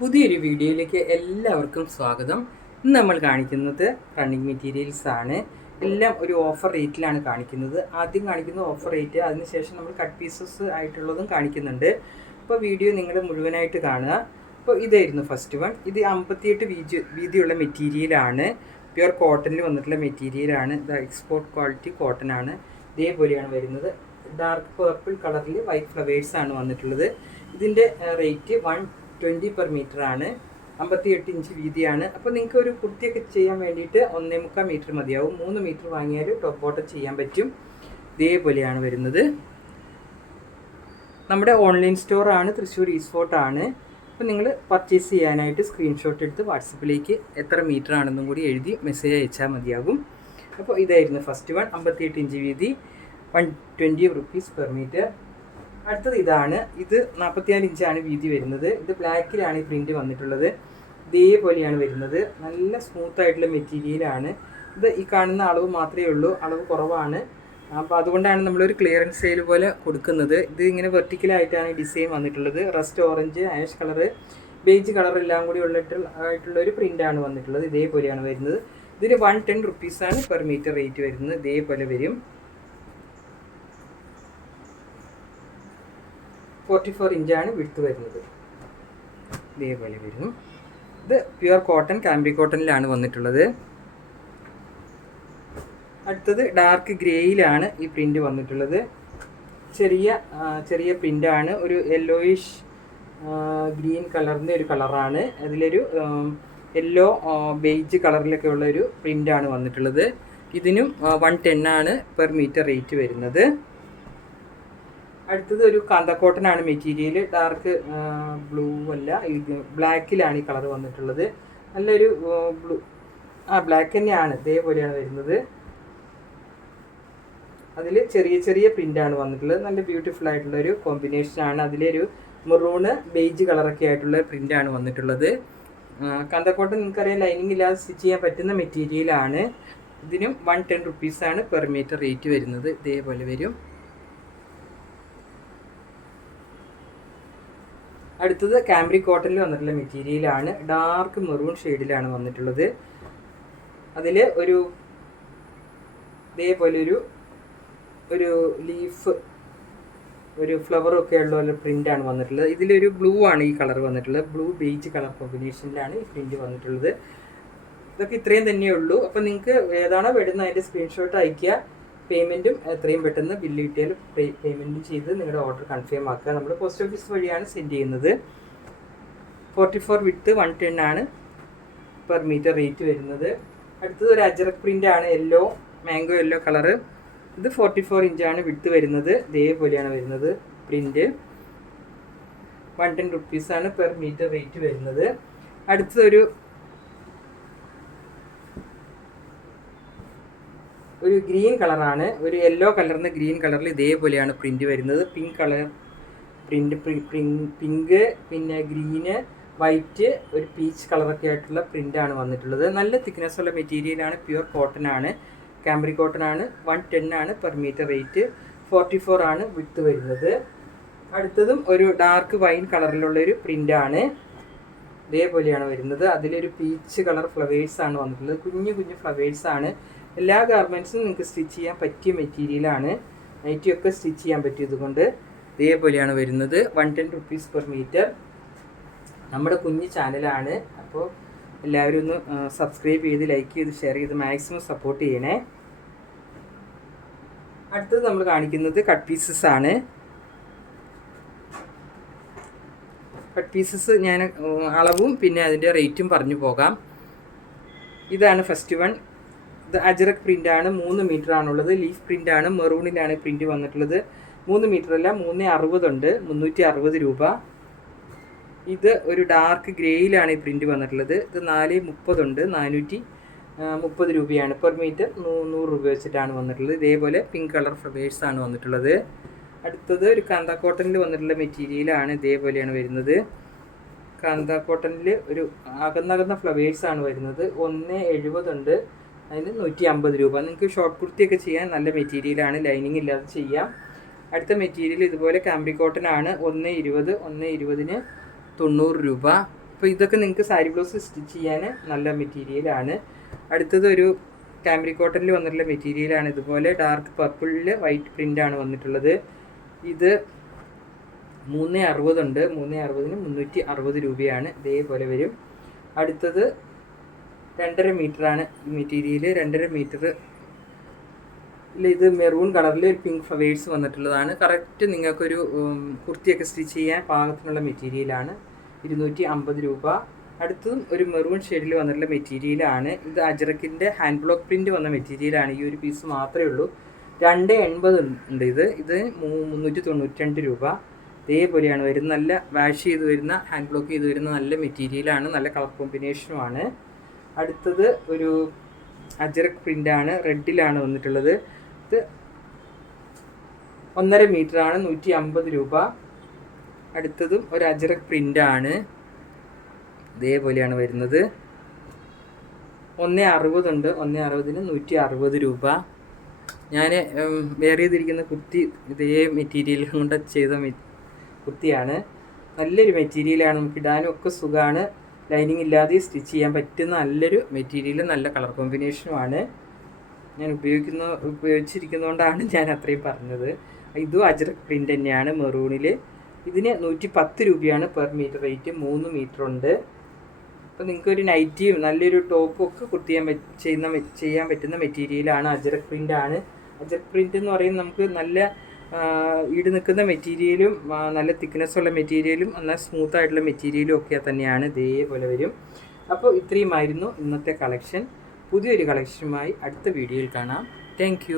പുതിയൊരു വീഡിയോയിലേക്ക് എല്ലാവർക്കും സ്വാഗതം. ഇന്ന് നമ്മൾ കാണിക്കുന്നത് റണ്ണിങ് മെറ്റീരിയൽസ് ആണ്. എല്ലാം ഒരു ഓഫർ റേറ്റിലാണ് കാണിക്കുന്നത്. ആദ്യം കാണിക്കുന്നത് ഓഫർ റേറ്റ്, അതിനുശേഷം നമ്മൾ കട്ട് പീസസ് ആയിട്ടുള്ളതും കാണിക്കുന്നുണ്ട്. അപ്പോൾ വീഡിയോ നിങ്ങൾ മുഴുവനായിട്ട് കാണുക. അപ്പോൾ ഇതായിരുന്നു ഫസ്റ്റ് വൺ. ഇത് 58 വീതിയുള്ള മെറ്റീരിയലാണ്. പ്യുവർ കോട്ടണിൽ വന്നിട്ടുള്ള മെറ്റീരിയലാണ്. ഇത് എക്സ്പോർട്ട് ക്വാളിറ്റി കോട്ടൺ ആണ്. ഇതേപോലെയാണ് വരുന്നത്. ഡാർക്ക് പേർപ്പിൾ കളറിൽ വൈറ്റ് ഫ്ലവേഴ്സാണ് വന്നിട്ടുള്ളത്. ഇതിൻ്റെ റേറ്റ് 120 പെർ മീറ്റർ ആണ്. 58 ഇഞ്ച് വീതിയാണ്. അപ്പോൾ നിങ്ങൾക്ക് ഒരു കുർത്തിയൊക്കെ ചെയ്യാൻ വേണ്ടിയിട്ട് 1.25 മീറ്റർ മതിയാവും. 3 മീറ്റർ വാങ്ങിയാൽ ടോപ്പ് ബോട്ടം ചെയ്യാൻ പറ്റും. ഇതേപോലെയാണ് വരുന്നത്. നമ്മുടെ ഓൺലൈൻ സ്റ്റോറാണ്, തൃശ്ശൂർ ഈസ്റ്റ് ഫോർട്ട് ആണ്. അപ്പോൾ നിങ്ങൾ പർച്ചേസ് ചെയ്യാനായിട്ട് സ്ക്രീൻഷോട്ട് എടുത്ത് വാട്സപ്പിലേക്ക് എത്ര മീറ്റർ ആണെന്നും കൂടി എഴുതി മെസ്സേജ് അയച്ചാൽ മതിയാകും. അപ്പോൾ ഇതായിരുന്നു ഫസ്റ്റ് വൺ. 58 ഇഞ്ച് വീതി, 120 റുപ്പീസ് പെർ മീറ്റർ. അടുത്തത് ഇതാണ്. ഇത് 44 ഇഞ്ചാണ് വീതി വരുന്നത്. ഇത് ബ്ലാക്കിലാണ് ഈ പ്രിൻറ്റ് വന്നിട്ടുള്ളത്. ഇതേപോലെയാണ് വരുന്നത്. നല്ല സ്മൂത്ത് ആയിട്ടുള്ള മെറ്റീരിയലാണ്. ഇത് ഈ കാണുന്ന അളവ് മാത്രമേ ഉള്ളൂ, അളവ് കുറവാണ്. അപ്പോൾ അതുകൊണ്ടാണ് നമ്മളൊരു ക്ലിയറൻസ് സെയിൽ പോലെ കൊടുക്കുന്നത്. ഇത് ഇങ്ങനെ വെർട്ടിക്കലായിട്ടാണ് ഡിസൈൻ വന്നിട്ടുള്ളത്. Rest orange, ash colour, beige colour എല്ലാം കൂടി ആയിട്ടുള്ള ഒരു പ്രിൻ്റാണ് വന്നിട്ടുള്ളത്. ഇതേപോലെയാണ് വരുന്നത്. ഇതിന് 110 റുപ്പീസാണ് പെർ മീറ്റർ റേറ്റ് വരുന്നത്. ഇതേപോലെ വരും. 44 ഇഞ്ചാണ് വിഡ്ത്ത് വരുന്നത്. ഇതേപോലെ വരും. ഇത് പ്യുവർ കോട്ടൺ, കാംബ്രി കോട്ടണിലാണ് വന്നിട്ടുള്ളത്. അടുത്തത് ഡാർക്ക് ഗ്രേയിലാണ് ഈ പ്രിൻ്റ് വന്നിട്ടുള്ളത്. ചെറിയ പ്രിൻ്റാണ്. ഒരു യെല്ലോയിഷ് ഗ്രീൻ കളറിൻ്റെ ഒരു കളറാണ്. അതിലൊരു യെല്ലോ ബേജ് കളറിലൊക്കെ ഉള്ള ഒരു പ്രിൻ്റാണ് വന്നിട്ടുള്ളത്. ഇതിനും 110 ആണ് പെർ മീറ്റർ റേറ്റ് വരുന്നത്. അടുത്തത് ഒരു കാന്തക്കോട്ടൺ ആണ് മെറ്റീരിയൽ. ഡാർക്ക് ബ്ലൂ അല്ല, ഇത് ബ്ലാക്കിലാണ് ഈ കളർ വന്നിട്ടുള്ളത്. നല്ലൊരു ബ്ലൂ, ബ്ലാക്ക് തന്നെയാണ്. ഇതേപോലെയാണ് വരുന്നത്. അതിൽ ചെറിയ പ്രിൻ്റാണ് വന്നിട്ടുള്ളത്. നല്ല ബ്യൂട്ടിഫുൾ ആയിട്ടുള്ളൊരു കോമ്പിനേഷനാണ്. അതിലൊരു മെറൂണ് ബേജ് കളറൊക്കെ ആയിട്ടുള്ള പ്രിൻ്റാണ് വന്നിട്ടുള്ളത്. കാന്തക്കോട്ടൺ നിങ്ങൾക്കറിയാം, ലൈനിങ് ഇല്ലാതെ സ്റ്റിച്ച് ചെയ്യാൻ പറ്റുന്ന മെറ്റീരിയലാണ്. ഇതിനും 110 റുപ്പീസാണ് പെർ മീറ്റർ റേറ്റ് വരുന്നത്. ഇതേപോലെ വരും. അടുത്തത് കാംബ്രി കോട്ടണിൽ വന്നിട്ടുള്ള മെറ്റീരിയലാണ്. ഡാർക്ക് മെറൂൺ ഷെയ്ഡിലാണ് വന്നിട്ടുള്ളത്. അതിൽ ഇതേപോലെ ഒരു ലീഫ്, ഒരു ഫ്ലവറൊക്കെ ഉള്ള ഒരു പ്രിൻ്റാണ് വന്നിട്ടുള്ളത്. ഇതിലൊരു ബ്ലൂ ആണ് ഈ കളർ വന്നിട്ടുള്ളത്. ബ്ലൂ ബേജ് കളർ കോമ്പിനേഷനിലാണ് ഈ പ്രിൻ്റ് വന്നിട്ടുള്ളത്. ഇതൊക്കെ ഇത്രയും തന്നെയുള്ളൂ. അപ്പോൾ നിങ്ങൾക്ക് ഏതാണോ വേണ്ടുന്നത് അതിൻ്റെ സ്ക്രീൻഷോട്ട് അയയ്ക്കുക. പേയ്മെൻറ്റും എത്രയും പെട്ടെന്ന് ബില്ല് കിട്ടിയാൽ പേയ്മെൻറ്റും ചെയ്ത് നിങ്ങളുടെ ഓർഡർ കൺഫേം ആക്കുക. നമ്മൾ പോസ്റ്റ് ഓഫീസ് വഴിയാണ് സെൻഡ് ചെയ്യുന്നത്. 44 വിഡ്ത്ത്, 110 ആണ് പെർ മീറ്റർ റേറ്റ് വരുന്നത്. അടുത്തത് ഒരു അജറക് പ്രിൻ്റാണ്. Mango yellow colour. ഇത് 44 ഇഞ്ചാണ് വിഡ്ത്ത് വരുന്നത്. ഇതേപോലെയാണ് വരുന്നത് പ്രിൻ്റ്. 110 റുപ്പീസാണ് പെർ മീറ്റർ റേറ്റ് വരുന്നത്. അടുത്തതൊരു ഗ്രീൻ കളറാണ്. ഒരു യെല്ലോ കളറിന് ഗ്രീൻ കളറിൽ ഇതേപോലെയാണ് പ്രിൻ്റ് വരുന്നത്. പിങ്ക് കളർ പ്രിൻ്റ്, പിങ്ക്, പിന്നെ ഗ്രീന്, വൈറ്റ്, ഒരു പീച്ച് കളറൊക്കെ ആയിട്ടുള്ള പ്രിൻ്റാണ് വന്നിട്ടുള്ളത്. നല്ല തിക്നെസ് ഉള്ള മെറ്റീരിയലാണ്. പ്യുവർ കോട്ടൺ ആണ്, കാംബ്രി കോട്ടൺ ആണ്. 110 ആണ് പെർ മീറ്റർ റേറ്റ്. 44 ആണ് വിഡ്ത്ത് വരുന്നത്. അടുത്തതും ഒരു ഡാർക്ക് വൈൻ കളറിലുള്ളൊരു പ്രിൻ്റാണ്. ഇതേപോലെയാണ് വരുന്നത്. അതിലൊരു പീച്ച് കളർ ഫ്ലവേഴ്സാണ് വന്നിട്ടുള്ളത്. കുഞ്ഞു ഫ്ലവേഴ്സാണ്. എല്ലാ ഗാർമെൻറ്റ്സും നിങ്ങൾക്ക് സ്റ്റിച്ച് ചെയ്യാൻ പറ്റിയ മെറ്റീരിയലാണ്. നൈറ്റിയൊക്കെ സ്റ്റിച്ച് ചെയ്യാൻ പറ്റിയതുകൊണ്ട് ഇതേപോലെയാണ് വരുന്നത്. 110 റുപ്പീസ് പെർ മീറ്റർ. നമ്മുടെ കുഞ്ഞു ചാനലാണ്. അപ്പോൾ എല്ലാവരും ഒന്ന് സബ്സ്ക്രൈബ് ചെയ്ത്, ലൈക്ക് ചെയ്ത്, ഷെയർ ചെയ്ത് മാക്സിമം സപ്പോർട്ട് ചെയ്യണേ. അടുത്തത് നമ്മൾ കാണിക്കുന്നത് കട്ട് പീസസ് ആണ്. കട്ട് പീസസ് ഞാൻ അളവും പിന്നെ അതിൻ്റെ റേറ്റും പറഞ്ഞു പോകാം. ഇതാണ് ഫസ്റ്റ് വൺ. ഇത് അജറക് പ്രിൻ്റാണ്. 3 മീറ്റർ ആണുള്ളത്. ലീഫ് പ്രിൻ്റാണ്. മെറൂണിലാണ് പ്രിൻ്റ് വന്നിട്ടുള്ളത്. 3 മീറ്റർ അല്ല, 360 ഉണ്ട്. 360 രൂപ. ഇത് ഒരു ഡാർക്ക് ഗ്രേയിലാണ് ഈ പ്രിൻ്റ് വന്നിട്ടുള്ളത്. ഇത് 430 ഉണ്ട്. 430 രൂപയാണ് പെർ മീറ്റർ. 100 രൂപ വെച്ചിട്ടാണ് വന്നിട്ടുള്ളത്. ഇതേപോലെ പിങ്ക് കളർ ഫ്ലവേഴ്സാണ് വന്നിട്ടുള്ളത്. അടുത്തത് ഒരു കാന്ത കോട്ടണിൽ വന്നിട്ടുള്ള മെറ്റീരിയലാണ്. ഇതേപോലെയാണ് വരുന്നത്. കാന്ത കോട്ടണിൽ ഒരു അകന്നകന്ന ഫ്ലവേഴ്സാണ് വരുന്നത്. 170 ഉണ്ട്. അതിന് 150 രൂപ. നിങ്ങൾക്ക് ഷോർട്ട് കുർത്തിയൊക്കെ ചെയ്യാൻ നല്ല മെറ്റീരിയലാണ്. ലൈനിങ് ഇല്ലാതെ ചെയ്യാം. അടുത്ത മെറ്റീരിയൽ ഇതുപോലെ കാംബ്രി കോട്ടൺ ആണ്. 120 120-ന് 90 രൂപ. അപ്പോൾ ഇതൊക്കെ നിങ്ങൾക്ക് സാരി ബ്ലൗസ് സ്റ്റിച്ച് ചെയ്യാൻ നല്ല മെറ്റീരിയലാണ്. അടുത്തത് ഒരു കാംബ്രിക് കോട്ടണിൽ വന്നിട്ടുള്ള മെറ്റീരിയലാണ്. ഇതുപോലെ ഡാർക്ക് പർപ്പിളിൽ വൈറ്റ് പ്രിൻ്റാണ് വന്നിട്ടുള്ളത്. ഇത് 360 ഉണ്ട്. 360-ന് 360 രൂപയാണ്. ഇതേപോലെ വരും. അടുത്തത് 2.5 മീറ്ററാണ് ഈ മെറ്റീരിയൽ. 2.5 മീറ്റർ ഇത് മെറൂൺ കളറിൽ ഒരു പിങ്ക് ഫ്ലവേഴ്സ് വന്നിട്ടുള്ളതാണ്. കറക്റ്റ് നിങ്ങൾക്കൊരു കുർത്തിയൊക്കെ സ്റ്റിച്ച് ചെയ്യാൻ പാകത്തിനുള്ള മെറ്റീരിയലാണ്. 250 രൂപ. അടുത്തതും ഒരു മെറൂൺ ഷെയ്ഡിൽ വന്നിട്ടുള്ള മെറ്റീരിയലാണ്. ഇത് അജ്രക്കിൻ്റെ ഹാൻഡ് ബ്ലോക്ക് പ്രിൻ്റ് വന്ന മെറ്റീരിയലാണ്. ഈ ഒരു പീസ് മാത്രമേ ഉള്ളൂ. 280 ഉണ്ട്. ഇത് 392 രൂപ. ഇതേപോലെയാണ് വരുന്നത്. നല്ല വാഷ് ചെയ്ത് വരുന്ന, ഹാൻഡ് ബ്ലോക്ക് ചെയ്ത് വരുന്ന നല്ല മെറ്റീരിയലാണ്. നല്ല കളർ കോമ്പിനേഷനുമാണ്. അടുത്തത് ഒരു അജ്രക് പ്രിൻ്റാണ്. റെഡിലാണ് വന്നിട്ടുള്ളത്. ഇത് 1.5 മീറ്ററാണ്. 150 രൂപ. അടുത്തതും ഒരു അജ്രക് പ്രിൻ്റാണ്. ഇതേപോലെയാണ് വരുന്നത്. 160 ഉണ്ട്. 160-ന് 160 രൂപ. ഞാൻ വെയർ ചെയ്തിരിക്കുന്ന കുർത്തി ഇതേ മെറ്റീരിയൽ കൊണ്ട് ചെയ്ത കുർത്തിയാണ്. നല്ലൊരു മെറ്റീരിയലാണ്. നമുക്ക് ഇടാനും ഒക്കെ സുഖമാണ്. ലൈനിങ് ഇല്ലാതെ സ്റ്റിച്ച് ചെയ്യാൻ പറ്റുന്ന നല്ലൊരു മെറ്റീരിയൽ, നല്ല കളർ കോമ്പിനേഷനുമാണ്. ഞാൻ ഉപയോഗിച്ചിരിക്കുന്നതുകൊണ്ടാണ് ഞാൻ അത്രയും പറഞ്ഞത്. ഇതും അജ്രക് പ്രിൻ്റ് തന്നെയാണ്, മെറൂണിൽ. ഇതിന് 110 രൂപയാണ് പെർ മീറ്റർ റേറ്റ്. 3 മീറ്റർ ഉണ്ട്. അപ്പോൾ നിങ്ങൾക്കൊരു നൈറ്റിയും നല്ലൊരു ടോപ്പും ഒക്കെ ചെയ്യാൻ പറ്റുന്ന മെറ്റീരിയലാണ്. അജ്രക് പ്രിൻ്റാണ്. അജ്രക് പ്രിൻ്റ് എന്ന് പറയുന്നത് നമുക്ക് നല്ല ഈട് നിൽക്കുന്ന മെറ്റീരിയലും നല്ല തിക്നെസ്സുള്ള മെറ്റീരിയലും എന്നാൽ സ്മൂത്ത് ആയിട്ടുള്ള മെറ്റീരിയലും ഒക്കെ തന്നെയാണ്. ഇതേപോലെ വരും. അപ്പോൾ ഇത്രയുമായിരുന്നു ഇന്നത്തെ കളക്ഷൻ. പുതിയൊരു കളക്ഷനുമായി അടുത്ത വീഡിയോയിൽ കാണാം. താങ്ക്